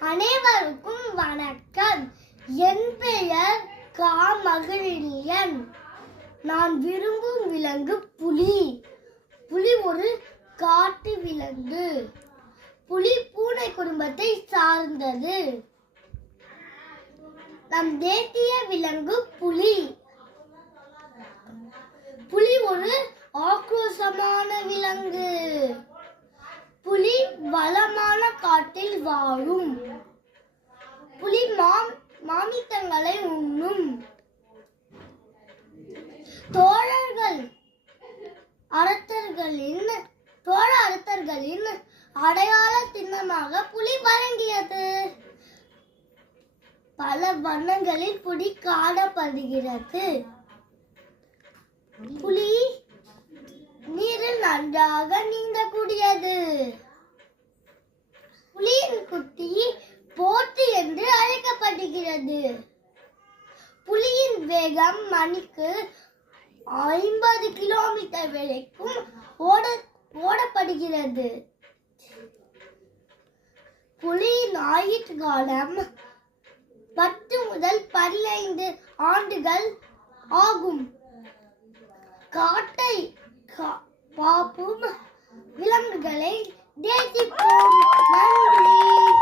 அனைவருக்கும் வணக்கம். என் பெயர் மகிழன். நான் விரும்பும் விலங்கு புலி. புலி ஒரு காட்டு விலங்கு. புலி பூனை குடும்பத்தை சார்ந்தது. நம் தேசிய விலங்கு புலி. புலி ஒரு ஆக்ரோஷமான விலங்கு. புலி வளமான காட்டில் வாழும். புலி மாமிசங்களை உண்ணும். தோழ அரசர்களின் அடையாள சின்னமாக புலி வழங்கியது. பல வண்ணங்களில் புலி காணப்படுகிறது. புலி நீரில் நன்றாக நீந்தக்கூடியது. புலியின் குட்டி போத்து என்று அழைக்கப்படுகிறது. புலியின் வேகம் மணிக்கு 50 கிலோமீட்டர் வரைக்கும் ஓடப்படுகிறது. புலியின் ஆயுட் காலம் 10 முதல் 15 ஆண்டுகள் ஆகும். காட்டை காப்பும் விலங்குகளை நேசிப்போம். நன்றி.